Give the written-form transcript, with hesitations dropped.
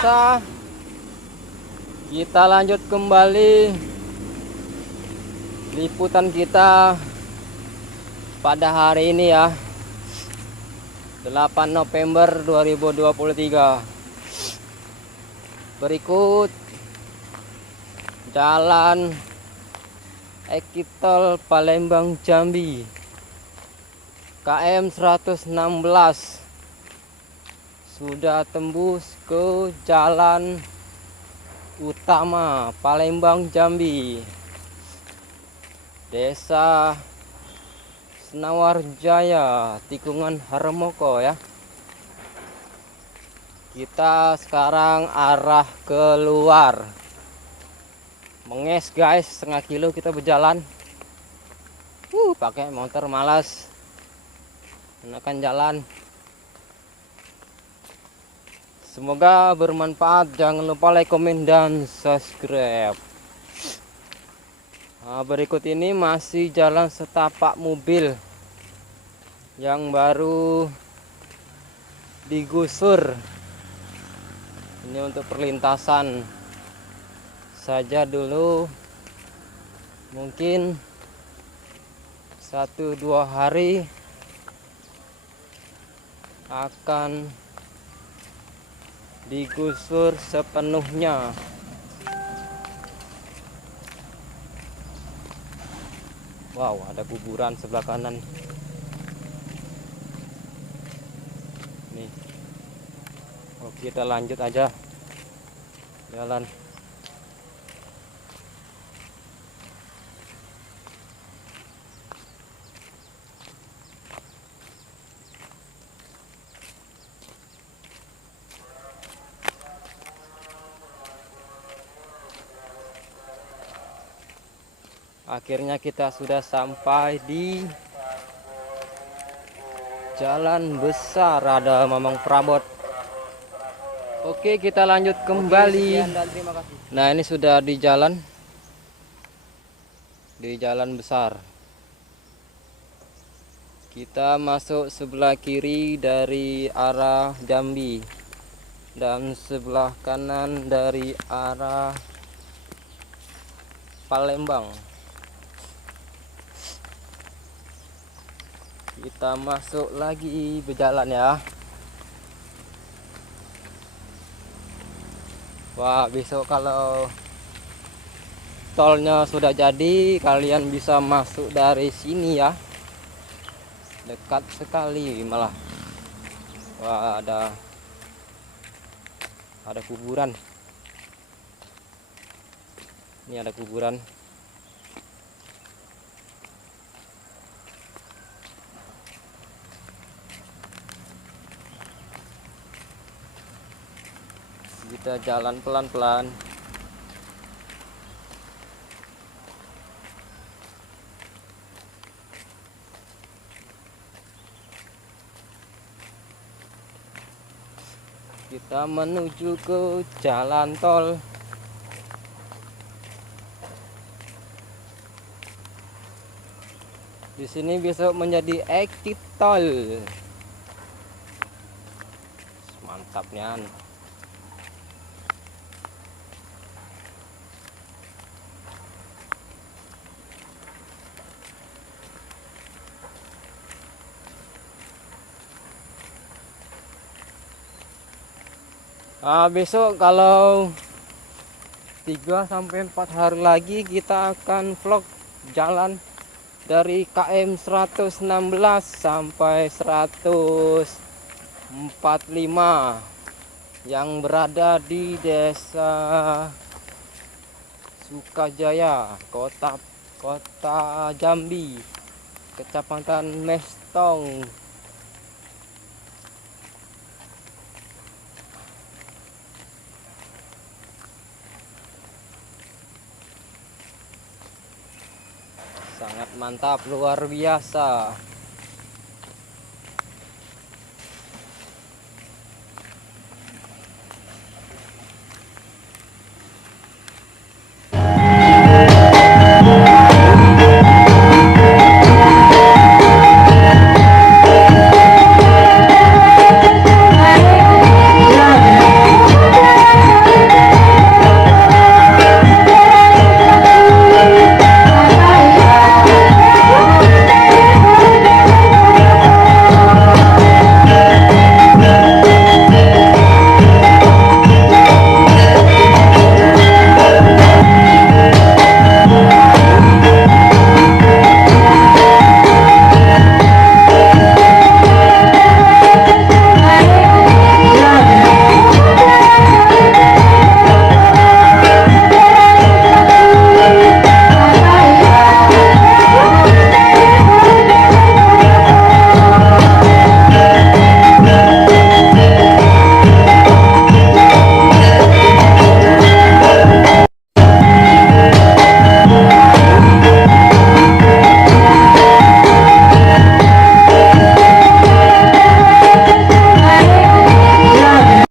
biasa, kita lanjut kembali liputan kita pada hari ini ya, 8 November 2023. Berikut jalan Ekitol Palembang Jambi KM 116 sudah tembus ke jalan utama Palembang Jambi, Desa Senawarjaya, tikungan Harmoko ya. Kita sekarang arah keluar, menges guys, setengah kilo kita berjalan. Pakai motor malas, menekan jalan. Semoga bermanfaat. Jangan lupa like, komen, dan subscribe. Nah, berikut ini masih jalan setapak mobil yang baru digusur. Ini untuk perlintasan saja dulu, mungkin 1-2 hari akan digusur sepenuhnya. Wow, ada kuburan sebelah kanan nih. Oke, kita lanjut aja jalan. Akhirnya kita sudah sampai di jalan besar, ada Mamang Prabot. Oke, kita lanjut kembali. Nah, ini sudah di jalan besar. Kita masuk sebelah kiri dari arah Jambi dan sebelah kanan dari arah Palembang. Kita masuk lagi berjalan ya. Wah, besok kalau tolnya sudah jadi, kalian bisa masuk dari sini ya. Dekat sekali malah. Wah, ada kuburan. Ini ada kuburan. Kita jalan pelan-pelan. Kita menuju ke jalan tol. Di sini besok menjadi Ekitol. Mantapnya. Besok kalau 3-4 hari lagi kita akan vlog jalan dari KM 116 sampai 145 yang berada di Desa Sukajaya, Kota Jambi, Kecamatan Mestong. Sangat mantap, luar biasa.